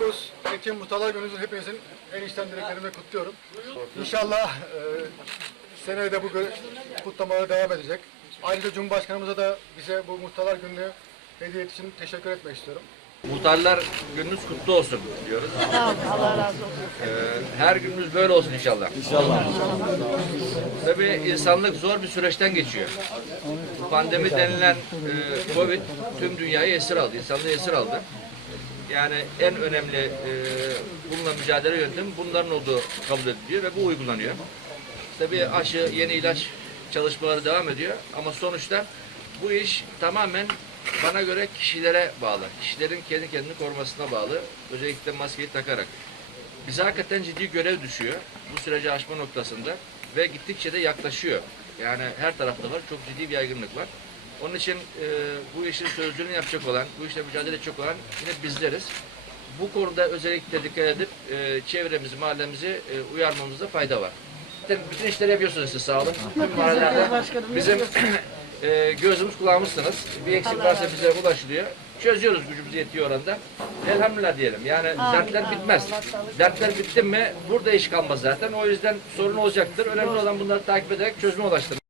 ...19 Ekim Mutalar Günü'nüzün hepinizin en içten dileklerimi kutluyorum. İnşallah e, seneye de bu gö- kutlamalar devam edecek. Ayrıca Cumhurbaşkanımıza da bize bu Muhtarlar Günü'nü hediye için teşekkür etmek istiyorum. Muhtarlar gününüz kutlu olsun diyoruz. Sağ olun, Allah razı olsun. Ee, her gününüz böyle olsun inşallah. İnşallah. Tabii insanlık zor bir süreçten geçiyor. Pandemi denilen e, Covid tüm dünyayı esir aldı, insanlığı esir aldı. Yani en önemli e, bununla mücadele yöntemi bunların olduğu kabul ediliyor ve bu uygulanıyor. Tabii aşı, yeni ilaç çalışmaları devam ediyor ama sonuçta bu iş tamamen bana göre kişilere bağlı. Kişilerin kendi kendini korumasına bağlı. Özellikle maskeyi takarak. Bize hakikaten ciddi görev düşüyor bu süreci aşma noktasında ve gittikçe de yaklaşıyor. Yani her tarafta var, çok ciddi bir yaygınlık var. Onun için e, bu işin sözcülüğünü yapacak olan, bu işle mücadele edecek olan yine bizleriz. Bu konuda özellikle dikkat edip e, çevremizi, mahallemizi e, uyarmamızda fayda var. Zaten bütün işleri yapıyorsunuz siz sağ olun. Tüm mahallelerde bizim e, gözümüz kulağımızsınız. Bir eksik varsa bize ulaşılıyor. Çözüyoruz gücümüz yetiyor oranda. Elhamdülillah diyelim. Yani dertler bitmez. Dertler bitti mi burada iş kalmaz zaten. O yüzden sorun olacaktır. Önemli olan bunları takip ederek çözüme ulaştırmak.